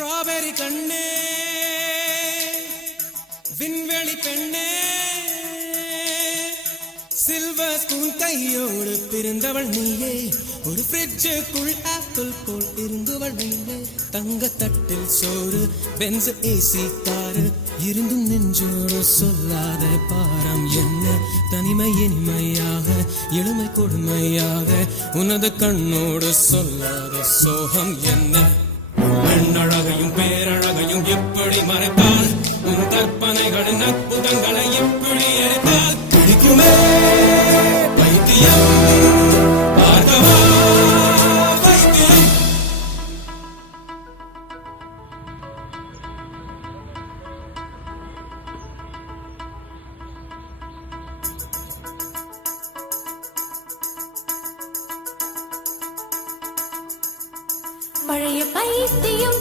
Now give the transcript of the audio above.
strawberry கண்ணே விண்வெளி பெண்ணே சில்வர் ஸ்பூன் கையோடு பிறந்தவள் நீயே ஒரு ஃப்ரிட்ஜுக்குள் ஆப்பிள் போல் இருந்தவள் நீயே தங்க தட்டில் சோறு பென்ஸ் ஏசி காரு இருந்தும் நெஞ்சோடு சொல்லாத பாரம் என்ன தனிமை இனிமையாக எளிமை கொடுமையாக உனது கண்ணோடு சொல்லாத சோகம் என்ன பெண்ணழகையும் பேரழகையும் எப்படி மறைத்தால் உன் கற்பனைகளின் அற்புதங்களை எப்படி எரித்தால் பிடிக்குமே பைத்தியம் பார்க்கவா வைத்தியம் பழைய பைத்தியம்